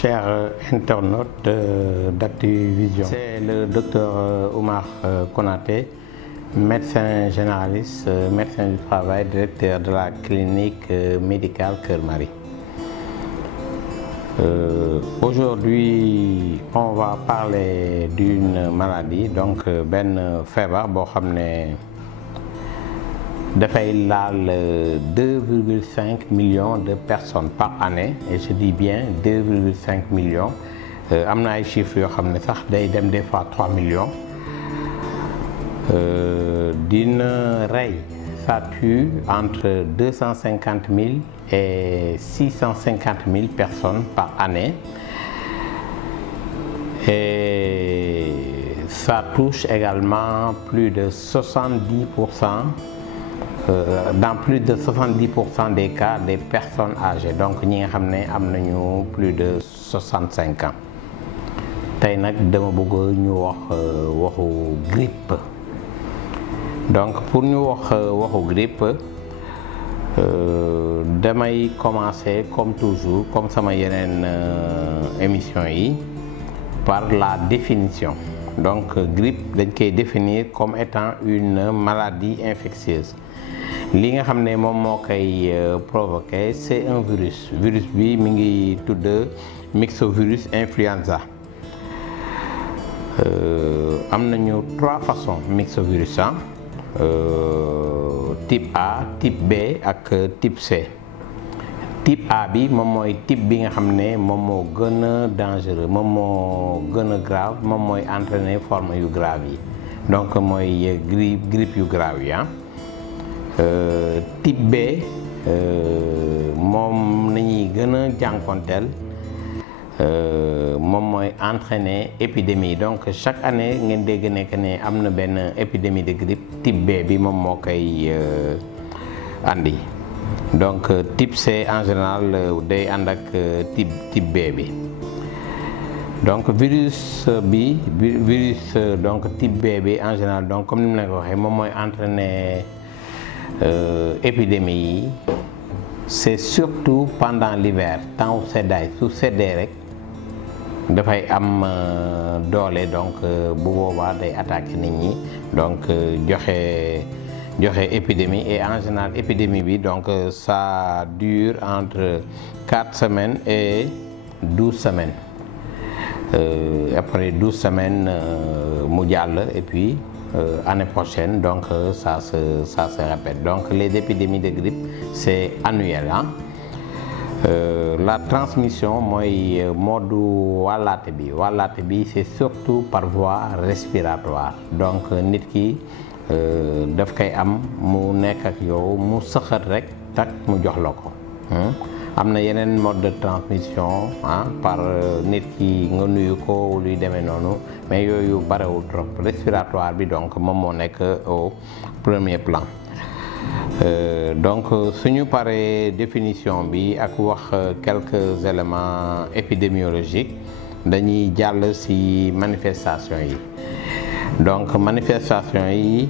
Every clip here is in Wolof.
chers internautes d'Actuvision. C'est le docteur Oumar Konaté, médecin généraliste, médecin du travail, directeur de la clinique médicale Keur Marie. Aujourd'hui, on va parler d'une maladie, donc ben feebar boo xam ne dafay laal 2,5 millions de personnes par année, et je dis bien 2,5 millions. Am na ay chiffres yoo xam ne sax day dem des fois 3 millions. Dina rey, ça tue entre 250 000 et 650 000 personnes par année, et ça touche également plus de 70%, dans plus de 70% des cas, des personnes âgées. Donc ñi nga xam ne am nañu plus de 65 ans. Tey nag dama bëgg ñu waxu grippe. Donc pour ñu waxu grippe, damay commencer comme toujours, comme sama yeneen émission yi, par la définition. Donc grippe dañ koy définir comme étant une maladie infectieuse. Li nga xam ne moom moo koy provoquer, c'est un virus. Virus bi mi ngi tudd myxovirus influenza. Am nañu 3 façons myxovirus, type A, type B ak type C. Type A bi moom mooy type bi nga xam ne moom moo gën a dangereux, moom moo gën a grave, moom mooy entraîner forme yu grave yi. Donc mooy grippe yu grave yi. Type B moom nañuy gën a jànkonteel, moom mooy entraîner épidémie. Donc chaque année ngeen dégg nekk ne am na benn épidémie de grippe, type B bi moom moo koy andi. Donc type C en général day ànd ak type B bi. Donc virus donc type B bi en général, donc comme ni mu la ko waxee, moom mooy entraîner épidémie yi. C'est surtout pendant l'hiver, temps wu seddaay, su seddee rek dafay am doole, donc bu boobaa day attaquer nit ñi, donc joxe épidémie. Et en général épidémie bi, donc ça dure entre 4 semaines et 12 semaines. Après 12 semaines mu jàll, et puis année prochaine, donc ça se répète. Donc les épidémies de grippe, c'est annuel. La transmission mooy mode wàllaate bi c'est surtout par voie respiratoire. Donc nit ki daf koy am, mu nekk ak yow, mu sëxat rek tak mu jox la ko. Am na yeneen mode de transmission par nit ki nga nuyu ko luy demee noonu, mais yooyu barewul trop. Respiratoire bi donc moom moo nekk au premier plan. Donc suñu paree définition bi ak wax quelques éléments épidémiologiques, dañuy jàll ci manifestation yi. Donc manifestation yi,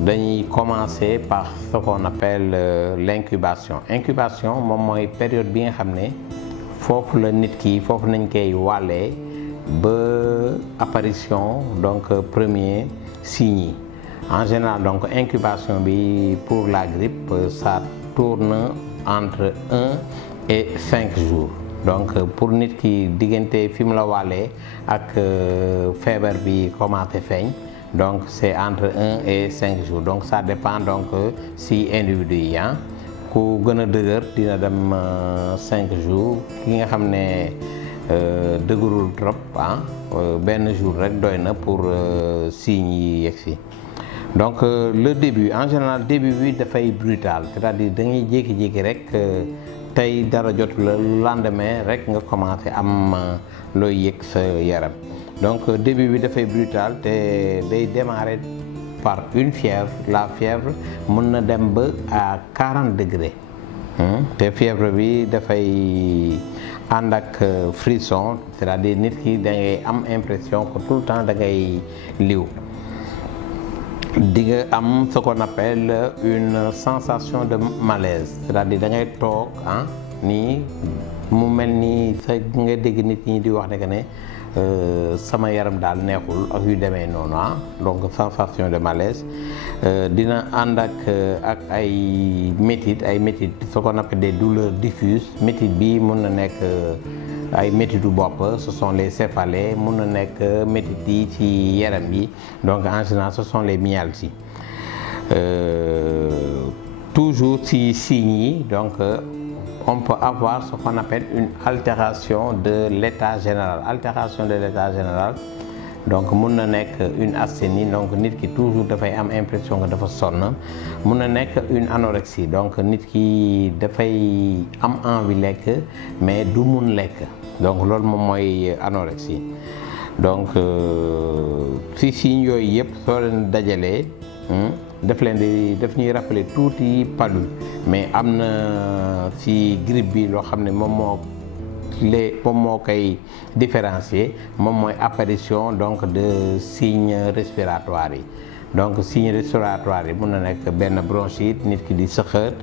dañuy commencer par ce qu'on appelle l'incubation. Incubation moom mooy période bi nga xam ne foofu la nit ki, foofu nañ koy wàllee ba apparition donc premier signe yi. En général, donc incubation bi pour la grippe, ça tourne entre 1 et 5 jours. Donc pour nit ki diggante fi mu la wàllee ak feebar bi commencé feeñ, donc c'est entre 1 et 5 jours. Donc ça dépend donc si individu yi ku gën a dëgër dina dem 5 jours, ki nga xam ne dëgërul trop benn jour rek doy na pour signes yi yegsi. Donc le début, en général début bi dafay brutal, c'est-à-dire da ngay jékki-jékki rek tey dara jotu la, lendemain rek nga commencé am looy yëg sa yaram. Donc début bi dafay brutal, te day démarrer par une fièvre. La fièvre mën na dem ba à 40 degrés. Te fièvre bi dafay ànd ak frisson, c'est-à-dire nit ki da ngay am impression que tout le temps da ngay liw. Di nga am ce qu'on appelle une sensation de malaise, c'est-à-dire da ngay toog nii mu mel ni sa nga dégg nit ñi di wax ne que ne sama yaram daal neexul ak yu demee noonu donc sensation de malaise dina ànd ak ay métit ce qu'on appelle des douleurs diffuses métit bi mun na nekk ay métitu bopp ce sont les céphalées mun na nekk métit yi ci yaram yi donc en général ce sont les myalgies toujours ci signes yi donc on peut avoir ce qu'on appelle une altération de l'état général. Altération de l'état général, donc mun na nekk une asthénie, donc nit ki toujours dafay am impression que dafa sonn. Mun na nekk une anorexie, donc nit ki dafay am envie lekk mais du mun lekk. Donc loolu moom mooy anorexie. Donc si signes yooyu yëpp soo leen dajalee daf ñuy rappeler tuuti palu mais am na ci grippe bi loo xam ne moom moo koy différencier moom mooy apparition donc de signes respiratoires yi. Donc signes respiratoires yi mun na nekk benn bronchite nit ki di sëxët,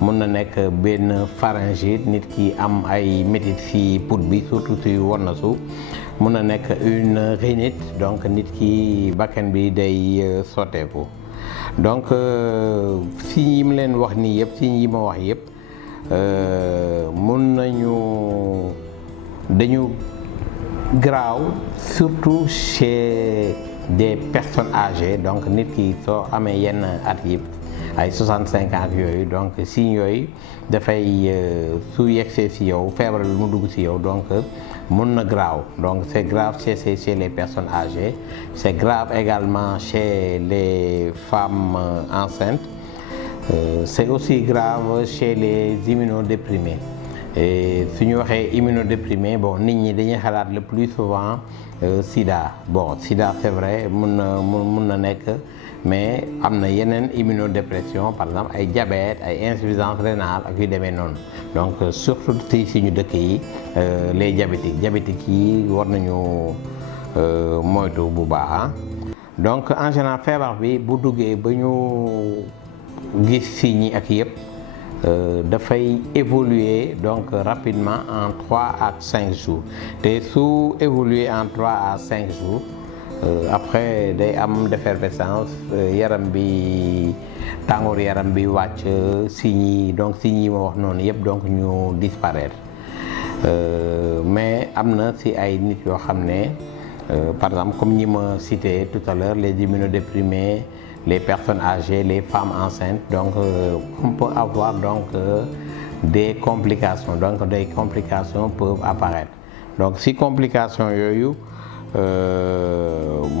mun na nekk benn pharyngite nit ki am ay métit ci put bi surtout ci wonnasu, mun na nekk une rhinite donc nit ki bakkan bi day sotteeku. Donc signes yi mu leen wax nii yëpp signes yi ma wax yëpp mun nañu dañu graaw surtout chez des personnes âgées donc nit ki soo amee yenn at yi ay 65 ans ak yooyu donc signes yooyu dafay su yegsee ci yow feebar bi mu dugg ci yow donc mun na graaw donc c'est grave chez les personnes âgées, c'est grave également chez les femmes enceintes, c'est aussi grave chez les immunodéprimés. Et su ñu waxee immunodéprimé bon nit ñi dañuy xalaat le plus souvent sida bon sida c'est vrai mun na nekk mais am na yeneen immunodépression par exemple ay diabète ay insuffisance rénale ak yu demee noonu donc surtout ci suñu dëkk yi les diabétiques yi war nañu moytu bu baax donc en général feebar bi bu duggee ba ñu gis signes yi ak yëpp dafay évoluer donc rapidement en 3 à 5 jours te su évoluer en 3 à 5 jours après day am d'effervescence yaram bi tàngoor yaram bi wàcc signes yi ma wax noonu yëpp donc ñu disparaître mais am na ci ay nit yoo xam ne par exemple comme ñi ma cité tout à l'heure les immunodéprimés, les personnes âgées, les femmes enceintes, donc on peut avoir donc des complications, donc des complications peuvent apparaître. Donc si complications yooyu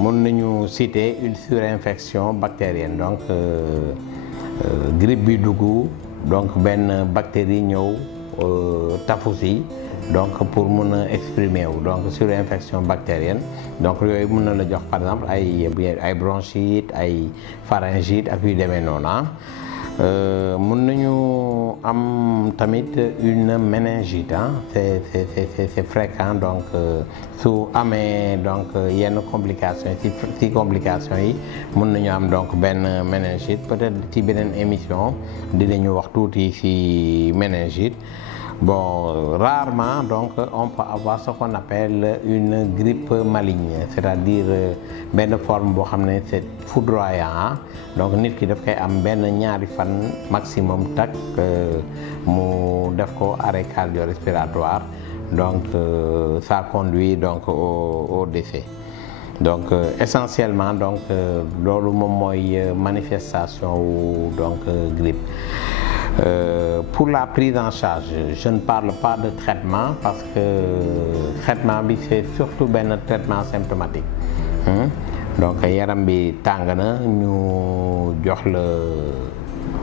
mën nañu citer une surinfection bactérienne donc grippe bi dugg donc benn bactérie ñëw tafu si donc pour mun a exprimer wu donc surinfection bactérienne donc yooyu mun na la jox par exemple ay bronchite ay pharyngite ak yu demee noonu mun nañu am tamit une méningite c'est fréquent donc su amee donc yenn complications ci complications yi mun nañu am donc benn méningite peut-être ci beneen émission dinañu wax tuuti ci méningite. Bon, rarement donc on peut avoir ce qu'on appelle une grippe maligne, c'est-à-dire benn forme boo xam ne c'est foudroyant donc nit ki daf koy am benn ñaari fan maximum tak mu def ko arrêt cardio-respiratoire donc ça conduit donc au décès. Donc essentiellement donc loolu moom mooy manifestation wu donc grippe. Pour la prise en charge, je ne parle pas de traitement parce que traitement bi c'est surtout benn traitement symptomatique. Donc yaram bi tàng na ñu jox la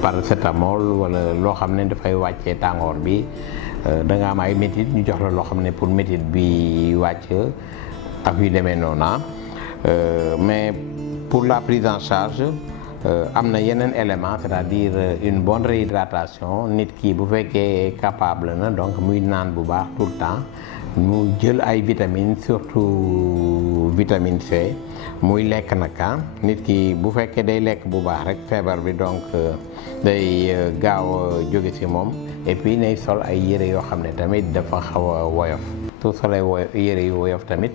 paracétamol wala loo xam ne dafay wàccee tàngoor bi da nga am ay métit ñu jox la loo xam ne pour métit bi wàcc ak yu demee noonu mais pour la prise en charge am na yeneen élément c'est-à-dire une bonne réhydratation nit ki bu fekkee capable na donc muy naan bu baax tout le temps mu jël ay vitamines surtout vitamine C muy lekk nag nit ki bu fekkee day lekk bu baax rek feebar bi donc day gaaw a jóge ci moom et puis nay sol ay yére yoo xam ne tamit dafa xaw a woyof tout soleil yére yu woyof tamit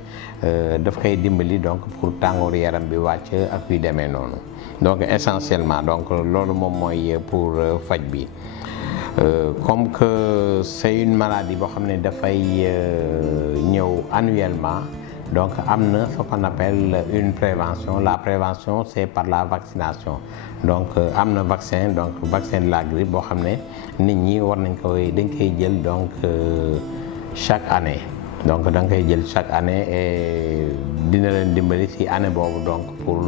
daf koy dimbali donc pour tàngooru yaram bi wàcc ak yu demee noonu donc essentiellement donc loolu moom mooy pour faj bi comme que c'est une maladie boo xam ne dafay ñëw annuellement donc am na ce qu'on appelle une prévention. La prévention c'est par la vaccination donc am na vaccin donc vaccin de la grippe boo xam ne nit ñi war nañ dañ koy jël donc chaque année donc da nga koy jël chaque année et dina leen dimbali ci année boobu donc pour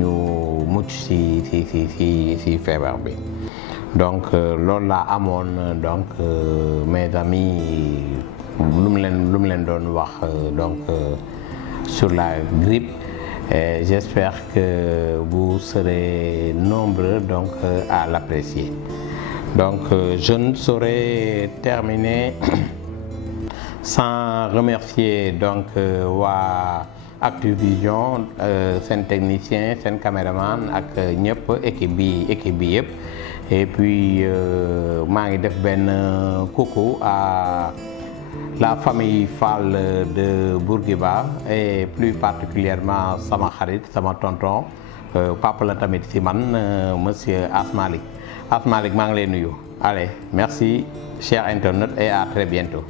ñu mucc ci feebar bi donc loolu laa amoon donc mes amis lu mu leen doon wax donc sur la grippe et j'espère que vous serez nombreux donc à l'apprécier. Donc je ne saurais terminer sans remercier donc waa Actu-Vision seen technicien seen caméraman ak ñëpp équipe bi yëpp et puis maa ngi def benn coucou à la famille Fall de Bourguiba et plus particulièrement sama xarit sama tonton papa la tamit ci man monsieur Asmalik maa ngi lay nuyu. Allez merci chers internautes et à très bientôt.